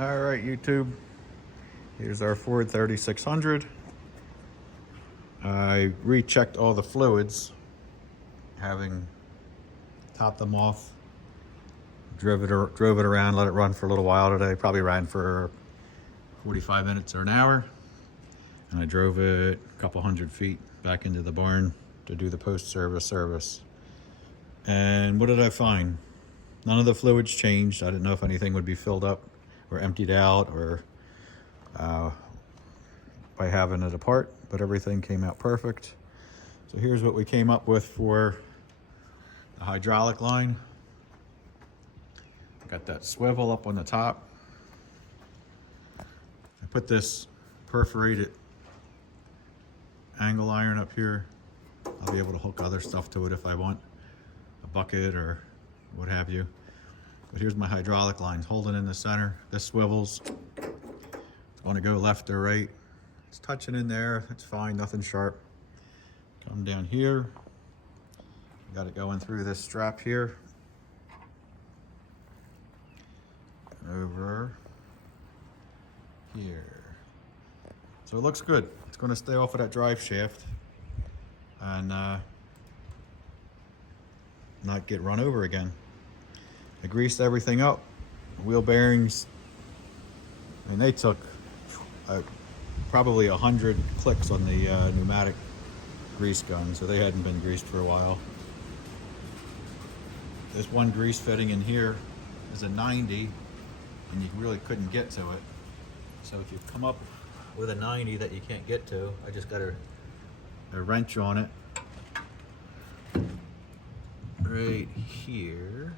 All right, YouTube. Here's our Ford 3600. I rechecked all the fluids, having topped them off. Drove it around, let it run for a little while today. Probably ran for 45 minutes or an hour. And I drove it a couple hundred feet back into the barn to do the post-service service. And what did I find? None of the fluids changed. I didn't know if anything would be filled up or emptied out or by having it apart, but everything came out perfect. So here's what we came up with for the hydraulic line. Got that swivel up on the top. I put this perforated angle iron up here. I'll be able to hook other stuff to it if I want, a bucket or what have you. But here's my hydraulic lines holding in the center. This swivels. It's going to go left or right. It's touching in there. It's fine, nothing sharp. Come down here. Got it going through this strap here. And over here. So it looks good. It's going to stay off of that drive shaft and not get run over again. I greased everything up. Wheel bearings, I mean, they took probably 100 clicks on the pneumatic grease gun, so they hadn't been greased for a while. This one grease fitting in here is a 90, and you really couldn't get to it. So if you come up with a 90 that you can't get to, I just got a wrench on it right here.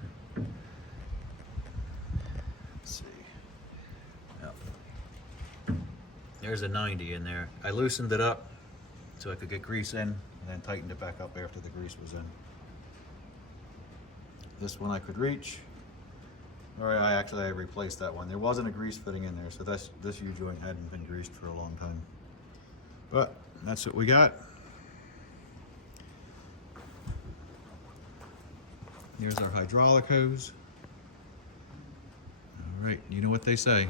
Let's see. Yep. There's a 90 in there. I loosened it up so I could get grease in and then tightened it back up after the grease was in. This one I could reach. Or I replaced that one. There wasn't a grease fitting in there, so this U-joint hadn't been greased for a long time. But that's what we got. Here's our hydraulic hose. All right, you know what they say.